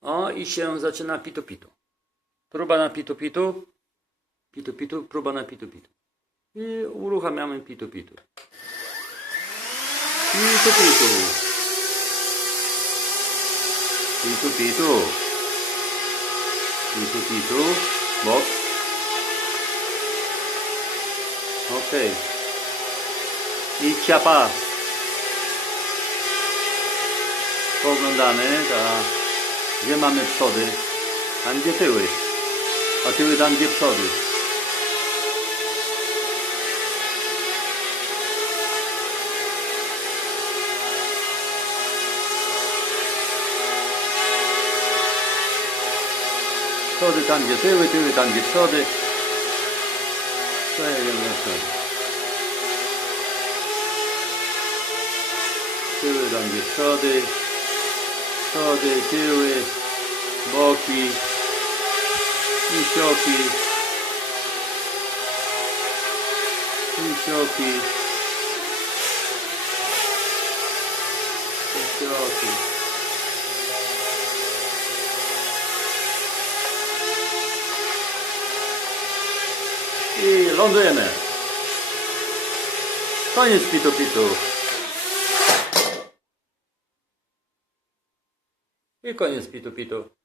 O, i się zaczyna pitu-pitu. Próba na pitu-pitu. Pitu-pitu, próba na pitu-pitu. I uruchamiamy pitu-pitu. Pitu-pitu. Pitu-pitu. Pitu-pitu. Bok. Okej. I ciapa. Pooglądamy, gdzie mamy przody, tam gdzie tyły, a tyły tam gdzie przody. Przody tam gdzie tyły, tyły tam gdzie przody. Przejedziemy na przody. Tyły tam gdzie przody. Przody, tyły, boki, misioki, misioki, misioki. I lądujemy. Koniec pitu-pitu. I koniec pitu-pitu.